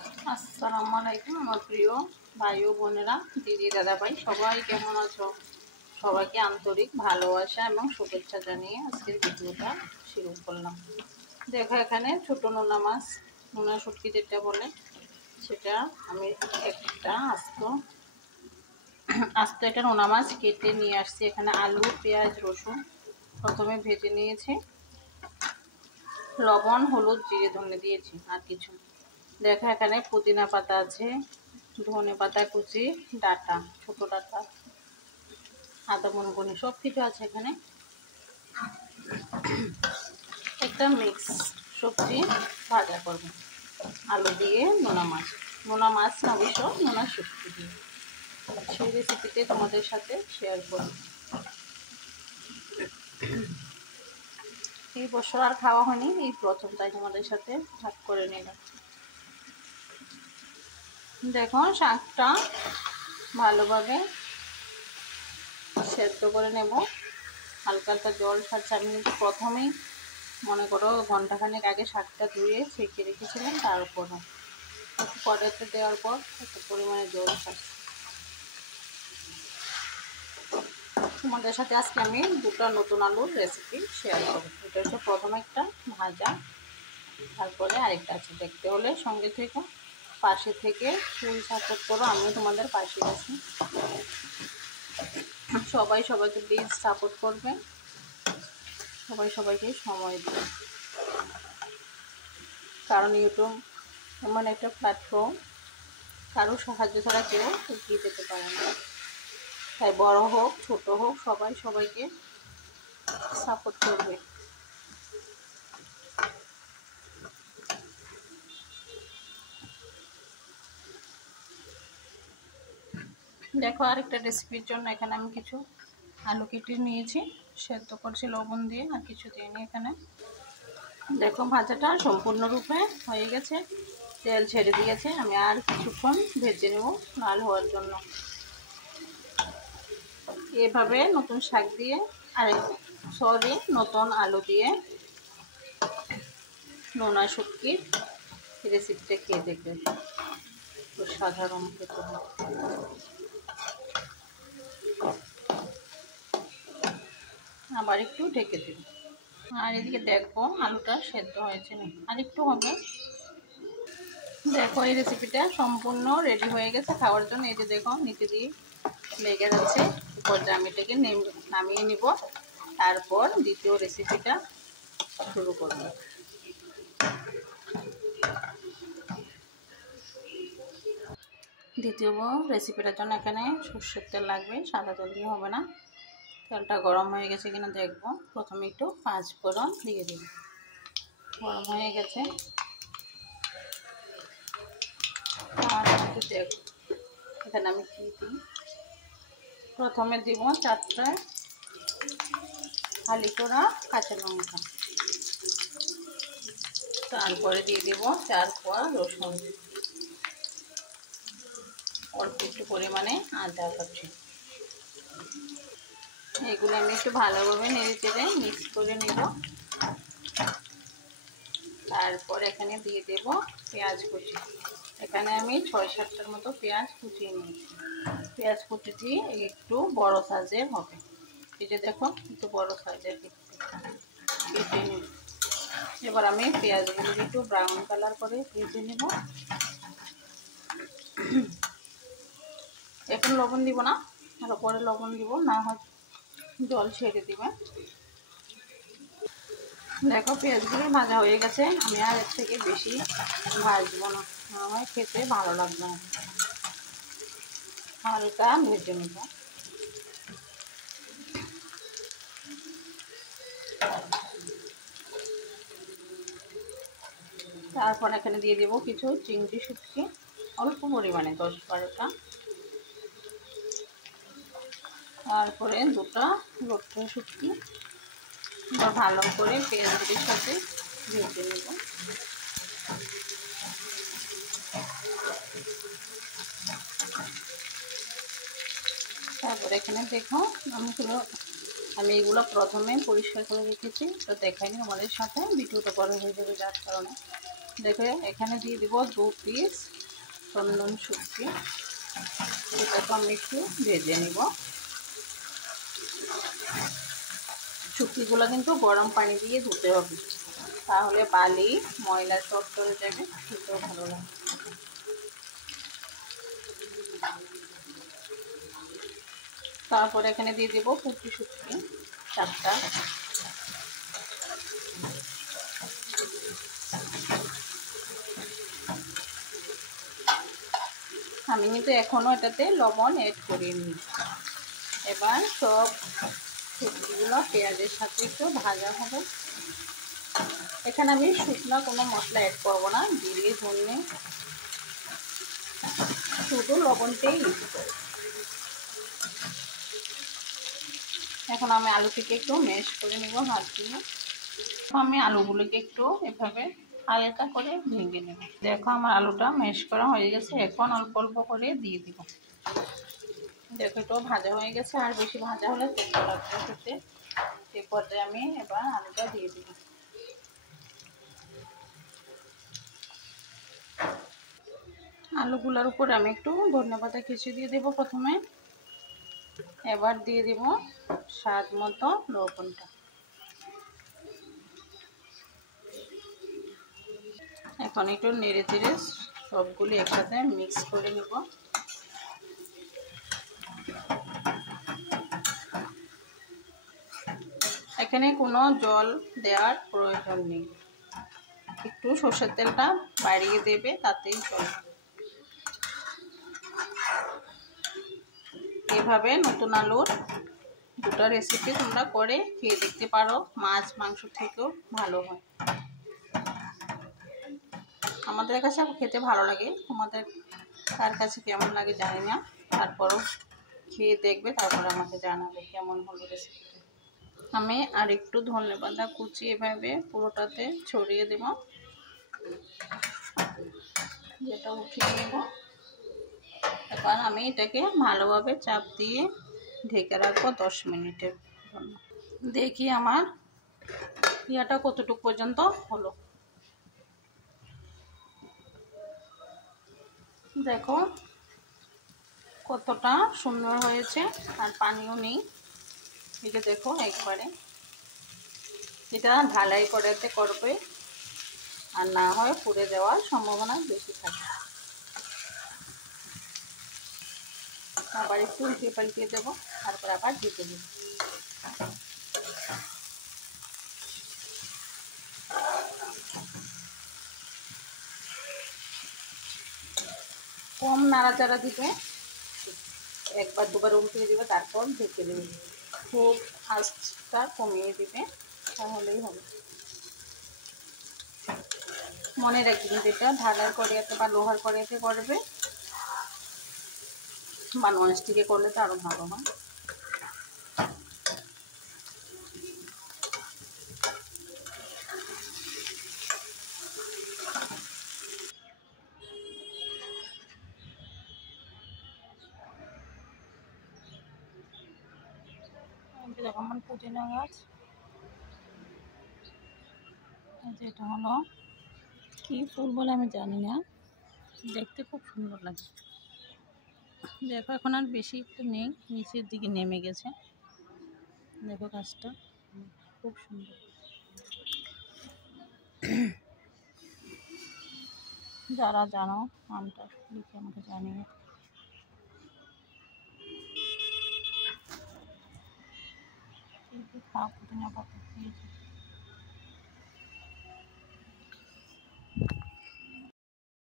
আসসালামু আলাইকুম আমার প্রিয় ভাই ও বোনেরা, দিদি দাদা ভাই সবাই কেমন আছো? সবাইকে আন্তরিক ভালোবাসা এবং শুভেচ্ছা জানিয়ে আজকের ভিডিওটা শুরু করলাম। দেখো এখানে ছোট নোনা মাছ, নোনা শুটকি যেটা বলে, সেটা আমি একটা আস্ত একটা নোনা মাছ কেটে নিয়ে আসছি। এখানে আলু, পেঁয়াজ, রসুন প্রথমে ভেজে নিয়েছি, লবণ, হলুদ, জিরে, ধনে দিয়েছি, আর কিছু। দেখো এখানে পুদিনা পাতা আছে, ধনে পাতা কুচি, ডাটা, ছোট ডাটা, আদা বনবনি সব কিছু আছে এখানে। একটা মিক্স সবজি ভাজা করব আলু দিয়ে, নোনা মাছ না অবশ্য নোনা শুটকি দিয়ে। সেই রেসিপিতে তোমাদের সাথে শেয়ার করব। এই বছর আর খাওয়া হয়নি, এই প্রথম, তাই তোমাদের সাথে ভাগ করে নিলাম। দেখো শাকটা ভালোভাবে সেদ্ধ করে নেব, হালকা হালকা জল ছাড়ছে। আমি কিন্তু প্রথমেই মনে করো ঘন্টাখানেক আগে শাকটা ধুয়ে ছেঁকে রেখেছিলাম, তারপর একটু কড়াইতে দেওয়ার পর একটু পরিমাণে জল ছাড়ছে। তোমাদের সাথে আজকে আমি দুটো নতুন আলুর রেসিপি শেয়ার করব। এটা হচ্ছে প্রথমে একটা ভাজা, তারপরে আরেকটা আছে। দেখতে হলে সঙ্গে থেকে পাশে থেকে ফুল সাপোর্ট করো, আমিও তোমাদের পাশে আছি। সবাই সবাইকে প্লিজ সাপোর্ট করবে, সবাই সবাইকে সময় দেবে, কারণ ইউটিউব এমন একটা প্ল্যাটফর্ম, কারো সাহায্য ছাড়া কেউ এগিয়ে যেতে পারে না। তাই বড় হোক ছোট হোক সবাই সবাইকে সাপোর্ট করবে। দেখো আরেকটা রেসিপির জন্য এখানে আমি কিছু আলু কেটে নিয়েছি, সেদ্ধ করছি লবণ দিয়ে, আর কিছু দিইনি এখানে। দেখো ভাজাটা সম্পূর্ণরূপে হয়ে গেছে, তেল ছেড়ে দিয়েছে। আমি আর কিছুক্ষণ ভেজে নেব লাল হওয়ার জন্য। এভাবে নতুন শাক দিয়ে, নতুন আলু দিয়ে নোনা শুটকির রেসিপিটা খেয়ে দেখবে, তো সাধারণ খেতে হয়। আবার একটু ঢেকে দেব, আর এদিকে দেখবো আলুটা সেদ্ধ হয়েছে না, আর একটু হবে। দেখো এই রেসিপিটা সম্পূর্ণ রেডি হয়ে গেছে খাওয়ার জন্য। এই যে দেখো নিচে দিয়ে লেগে যাচ্ছে, পর্যায়ে আমি এটাকে নামিয়ে নিব, তারপর দ্বিতীয় রেসিপিটা শুরু করব। দ্বিতীয় রেসিপিটার জন্য এখানে সরষের তেল লাগবে, সাদা তেল দিয়ে হবে না। তেলটা গরম হয়ে গেছে কিনা দেখবো। প্রথমে একটু 5 ফোড়ন দিয়ে দিব, গরম হয়ে গেছে। আর একটু দেখব এখানে আমি কী দিই। প্রথমে দিব 4টা খালি করা কাঁচা লঙ্কা, তারপরে দিয়ে দেব 4 কোয়া রসুন, অল্প একটু পরিমাণে আদা কাটি। এগুলো আমি একটু ভালোভাবে নেড়ে চেড়ে মিক্স করে নেব। তারপর এখানে দিয়ে দেব পেঁয়াজ কুচি। এখানে আমি 6-7টার মতো পেঁয়াজ কুচিয়ে নিয়েছি। পেঁয়াজ কুচিটি একটু বড় সাইজের হবে, এই যে দেখো একটু বড় সাইজের কেটে নিব। এবার আমি পেঁয়াজগুলো একটু ব্রাউন কালার করে ভেজে নেব। এখন লবণ দিব না, আরও পরে লবণ দিব, না হয় জল ছেড়ে দিবে। দেখো পেঁয়াজগুলো ভাজা হয়ে গেছে, আমি আর এর থেকে বেশি ভাজবো না, আমার খেতে ভালো লাগবে না। হালকা ভেজে নেব। তারপর এখানে দিয়ে দেবো কিছু চিংড়ি শুটকি, অল্প পরিমাণে 10-12টা। তারপরে 2টা লটকা শুটকি, ভালো করে পেঁয়াজের সাথে ভেজে নেব। তারপরে এখানে দেখো আমি এগুলো প্রথমে পরিষ্কার করে রেখেছি, তো দেখাইনি তোমাদের সাথে, ভিডিওটা বড় হয়ে যাবে যার কারণে। দেখো এখানে দিয়ে দিব 2 পিস চন্দন শুটকি। এটাকে আমি একটু ভেজে নিব। শুটকিগুলো কিন্তু গরম পানি দিয়ে ধুতে হবে, তাহলে বালি ময়লা সব চলে যাবে, খেতেও ভালো লাগে। তারপর এখানে দিয়ে দেব পুঁটি শুটকি 4টা। আমি কিন্তু এখনো এটাতে লবণ এড করিনি। এবার সব সবজিগুলো পেঁয়াজের সাথে একটু ভাজা হবে। এখানে আমি শুকনো কোনো মশলা অ্যাড করবো না, জিরে ধনে শুধু লবণটাই ইউজ করব। এখন আমি আলুটিকে একটু ম্যাশ করে নিব হাত দিয়ে। আমি আলুগুলোকে একটু এভাবে হালকা করে ভেঙে নেব। দেখো আমার আলুটা ম্যাশ করা হয়ে গেছে। এখন অল্প অল্প করে দিয়ে দিব। দেখো এটাও ভাজা হয়ে গেছে, আর বেশি ভাজা হলে তেতো লাগবে খেতে। এই পর্যায়ে আমি এবার আলুটা দিয়ে দিব। আলুগুলোর উপর আমি একটু ধনেপাতা কুচি দিয়ে দেব প্রথমে। এবার দিয়ে দিব স্বাদ মতো লবণটা। এখন একটু নেড়ে চেড়ে সবগুলি একসাথে মিক্স করে নেব। এখানে কোনো জল দেওয়ার প্রয়োজন নেই, একটু সরষের তেলটা বাড়িয়ে দেবে তাতেই চলে। এভাবে নতুন আলুর দুটো রেসিপি তোমরা করে খেয়ে দেখতে পারো, মাছ মাংস থেকেও ভালো হয়। আমাদের কাছে খেতে ভালো লাগে, তোমাদের কার কাছে কেমন লাগে জানি না। তারপরও খেয়ে দেখবে, তারপর আমাকে জানাবে কেমন হলো রেসিপিটা। আমি আর একটু ধনেপাতা কুচি এভাবে পুরোটাতে ছড়িয়ে দেব, যেটা উঠিয়ে নেব। এবার আমি এটাকে ভালোভাবে চাপ দিয়ে ঢেকে রাখবো 10 মিনিটের জন্য। দেখি আমার ইয়াটা কতটুকু পর্যন্ত হলো। দেখো কতটা সুন্দর হয়েছে, আর পানিও নেই। এটা দেখো একবারে। এটা ঢালাই করাতে করবে, আর না হয় পুড়ে যাওয়ার সম্ভাবনা বেশি থাকে। আবার একটু উল্টে পাল্টিয়ে দেবো, তারপর আবার ঢেকে দেবো। কম নাড়াচাড়া দিবে, একবার দুবার উল্টে দিবে, তারপর ঢেকে দেবে। খুব আঁচটা কমিয়ে দিবে, তাহলেই হবে। মনে রাখবেন যেটা ঢালাই কড়াইতে বা লোহার কড়াইতে করবে, বা ননস্টিকে করলে তো আরো ভালো হয়। দেখো আমার পুদিনা গাছ, যেটা হলো কি ফুল বলে আমি জানি না, দেখতে খুব সুন্দর লাগে। দেখো এখন আর বেশি একটু নেই, নিচের দিকে নেমে গেছে। দেখো গাছটা খুব সুন্দর। যারা জানো নামটা লিখে আমাকে জানিয়ে। পুদিনা পাতা